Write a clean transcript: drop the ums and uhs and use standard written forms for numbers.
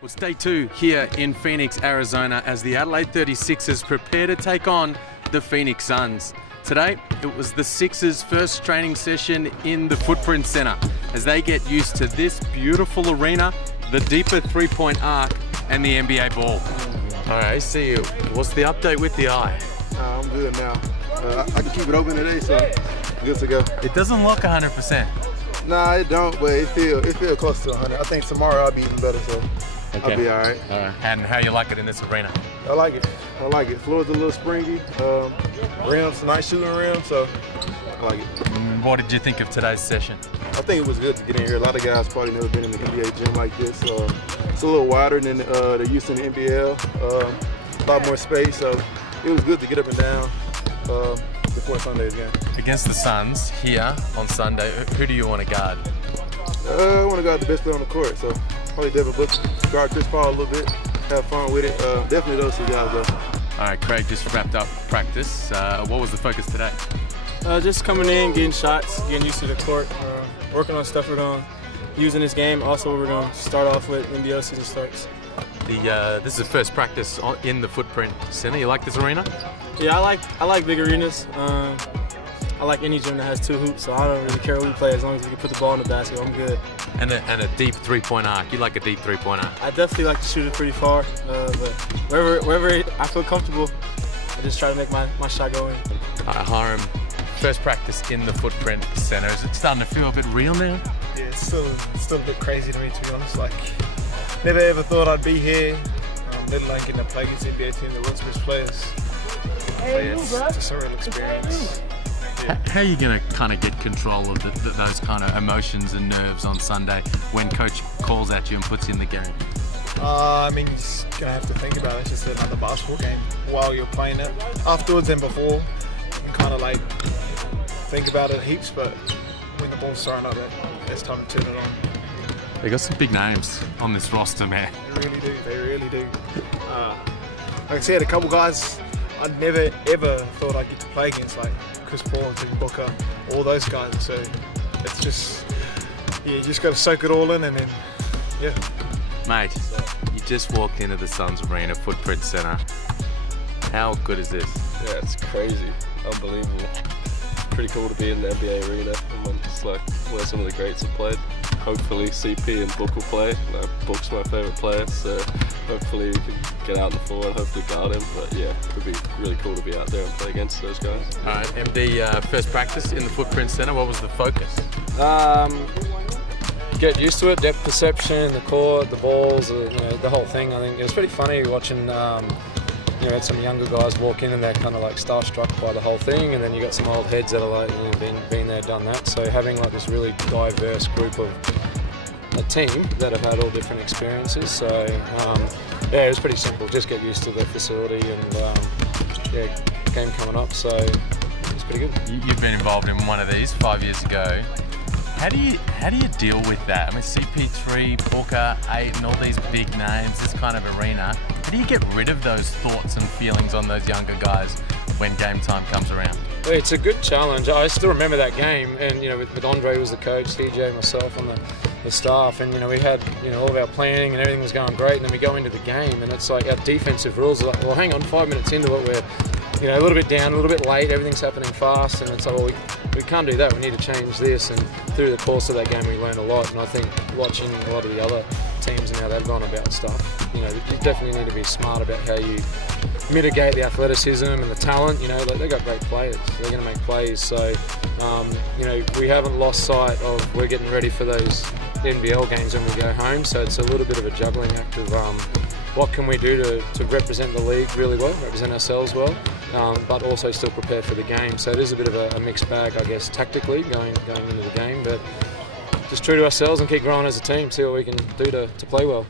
Well, it's day 2 here in Phoenix, Arizona, as the Adelaide 36ers prepare to take on the Phoenix Suns. Today, it was the Sixers' first training session in the Footprint Center as they get used to this beautiful arena, the deeper three-point arc, and the NBA ball. All right, I see you. What's the update with the eye? I'm good now. I can keep it open today, so good to go. It doesn't look 100%. Nah, it don't, but it feel close to 100. I think tomorrow I'll be even better, so Okay. I'll be all right. And how you like it in this arena? I like it. I like it. Floor's a little springy. Rims, nice shooting rim, so I like it. What did you think of today's session? I think it was good to get in here. A lot of guys probably never been in the NBA gym like this. It's a little wider than they're used to in the NBL. A lot more space, so it was good to get up and down before Sunday's game. Against the Suns here on Sunday, who do you want to guard? I want to guard the best player on the court, so probably Devin Booker, guard Chris Paul a little bit, have fun with it. Definitely those two guys, though. All right, Craig just wrapped up practice. What was the focus today? Just coming in, getting shots, getting used to the court, working on stuff we're going to use in this game. Also, what we're going to start off with when NBL season starts. This is the first practice in the Footprint Center. You like this arena? Yeah, I like big arenas. I like any gym that has 2 hoops, so I don't really care who we play as long as we can put the ball in the basket. I'm good. And a deep three-point arc. You like a deep three-point arc? I definitely like to shoot it pretty far, but wherever I feel comfortable, I just try to make my shot go in. All right, Hiram, first practice in the Footprint Center. Is it starting to feel a bit real now? Yeah, it's still a bit crazy to me, to be honest. Like, never ever thought I'd be here, let alone getting to play against the NBA team, the world's best players. But yeah, it's just a real experience. Yeah. How are you going to kind of get control of those kind of emotions and nerves on Sunday when coach calls at you and puts you in the game? I mean, you're just going to have to think about it. It's just another basketball game while you're playing it. Afterwards and before, you can kind of like think about it heaps, but when the ball's thrown up, it's time to turn it on. They got some big names on this roster, man. They really do. They really do. Like I said, a couple guys I never ever thought I'd get to play against, like Chris Paul, Devin Booker, all those guys. So it's just, yeah, you just got to soak it all in, and then, yeah. Mate, you just walked into the Suns Arena, Footprint Center. How good is this? Yeah, it's crazy, unbelievable. Pretty cool to be in the NBA arena, and it's like where some of the greats have played. Hopefully CP and Book will play. Book's my favourite player, so hopefully we can get out on the floor and hopefully guard him. But yeah, it would be really cool to be out there and play against those guys. All right, MD, first practice in the Footprint Center, what was the focus? Get used to it, depth perception, the court, the balls, the whole thing. I think it was pretty funny watching had some younger guys walk in and they're kind of like starstruck by the whole thing, and then you got some old heads that are like, been there, done that. So having like this really diverse group of a team that have had all different experiences. So yeah, it was pretty simple. Just get used to the facility, and game coming up. So it's pretty good. You've been involved in one of these 5 years ago. How do you deal with that? I mean, CP3, Booker, 8, and all these big names, this kind of arena. How do you get rid of those thoughts and feelings on those younger guys when game time comes around? It's a good challenge. I still remember that game, and with Andre was the coach, TJ, myself on the staff, and we had all of our planning and everything was going great, and then we go into the game, and it's like our defensive rules are like, well, hang on, 5 minutes into it, we're a little bit down, a little bit late, everything's happening fast, and it's like, well, we can't do that, we need to change this. And through the course of that game we learned a lot, and I think watching a lot of the other teams and how they've gone about stuff, you definitely need to be smart about how you mitigate the athleticism and the talent. They've got great players, they're going to make plays, so we haven't lost sight of we're getting ready for those NBL games when we go home, so it's a little bit of a juggling act of what can we do to represent the league really well, represent ourselves well, but also still prepare for the game. So it is a bit of a mixed bag, I guess, tactically going into the game, but just true to ourselves and keep growing as a team, see what we can do to play well.